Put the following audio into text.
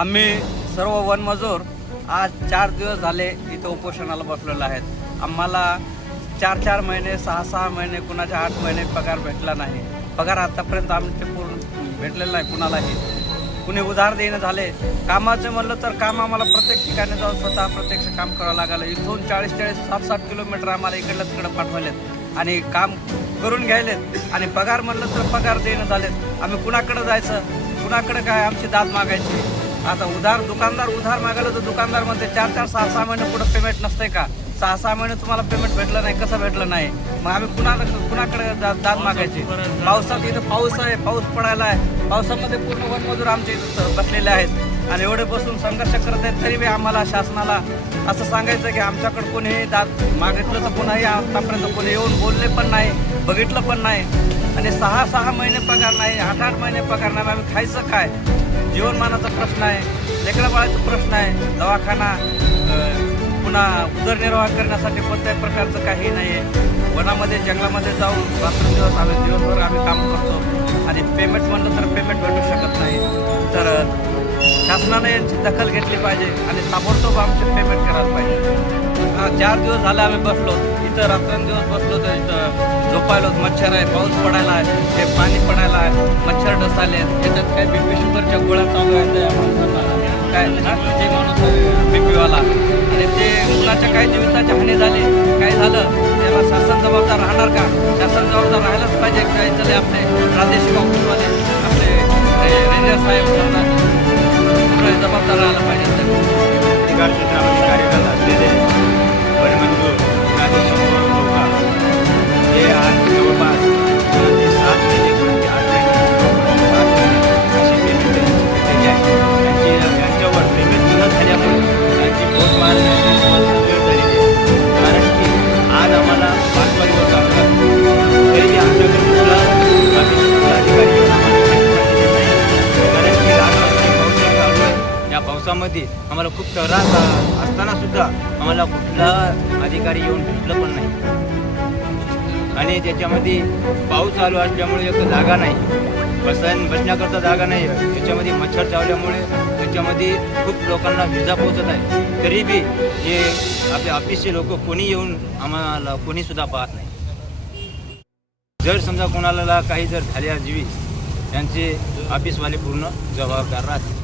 आम्ही सर्व वनमजूर आज चार दिवस झाले इथं उपोषणाला बसलेलो आहेत. आम्हाला चार चार महिने सहा सहा महिने कुणाच्या आठ महिने पगार भेटला नाही. पगार आतापर्यंत आमचे पूर्ण भेटलेला नाही कुणालाही. कुणी उधार देणं झाले. कामाचं म्हणलं तर काम आम्हाला प्रत्येक ठिकाणी जाऊन स्वतः प्रत्यक्ष काम करावं लागलं. इथून चाळीस चाळीस सात सात किलोमीटर आम्हाला इकडलं तिकडं पाठवलेत आणि काम करून घ्यायलेत. आणि पगार म्हणलं तर पगार देणं झालेत. आम्ही कुणाकडं जायचं? कुणाकडं काय? आमची दाद मागायची. आता उधार दुकानदार उधार मागायला तर दुकानदार म्हणते चार चार सहा सहा महिने पुढे पेमेंट नसतंय का? सहा सहा महिने तुम्हाला पेमेंट भेटलं नाही कसं भेटलं नाही? मग आम्ही कुणा कुणाकडे दाद मागायची? पावसात इथं पाऊस आहे पाऊस पडायला आहे. पावसामध्ये पूर्ण वनमजूर आमच्या इथं बसलेले आहेत. आणि एवढे बसून संघर्ष करत आहेत तरी बी आम्हाला शासनाला असं सांगायचं की आमच्याकडे कोणीही दाद मागितलं तर कोणाही आतापर्यंत कोणी येऊन बोलले पण नाही बघितलं पण नाही. आणि सहा सहा महिने पगार नाही आठ आठ महिने पगार नाही आम्ही खायचं काय? जीवनमानाचा प्रश्न आहे लेकरा बाळाचा प्रश्न आहे दवाखाना पुन्हा उदरनिर्वाह करण्यासाठी कोणत्याही प्रकारचं काही नाही आहे वनामध्ये जंगलामध्ये जाऊन दिवस आम्ही दिवसभर आम्ही काम करतो आणि पेमेंट म्हणलं तर पेमेंट भेटू शकत नाही. तर अं, शासनाने यांची दखल घेतली पाहिजे आणि ताबडतोब आमचे पेमेंट करायला पाहिजे. चार दिवस झाले आम्ही बसलो. इथं रात्रंदिवस बसलो तर इथं झोपायलो. मच्छर आहे पाऊस पडायला आहे हे पाणी पडायला आहे मच्छर डसाले आहेत. याच्यात काय बीपी शुगरच्या गोळ्या चालू आहेत त्या माणसांना काय हा, जे माणूस बीपीवाला आणि ते मुलाच्या काही जीविताची हानी झाली. काय झालं? त्याला शासन जबाबदार राहणार का? शासन जबाबदार राहायलाच पाहिजे काय झाले आपले प्रादेशिक ऑफिसमध्ये आपले रेंजर साहेब जबाबदार आहे आम्हाला खूप त्रास असताना सुद्धा आम्हाला कुठला अधिकारी येऊन भेटलं पण नाही. आणि त्याच्यामध्ये पाऊस चालू असल्यामुळे एक जागा नाही. बसन बसण्याकरता जागा नाही. त्याच्यामध्ये मच्छर चावल्यामुळे त्याच्यामध्ये खूप लोकांना विजा पोहोचत आहे. तरी बी हे आपले ऑफिसचे लोक कोणी येऊन आम्हाला कोणी सुद्धा पाहत नाही. जर समजा कोणाला काही जर झाल्या जीवी त्यांचे ऑफिसवाले पूर्ण जबाबदार राहतील.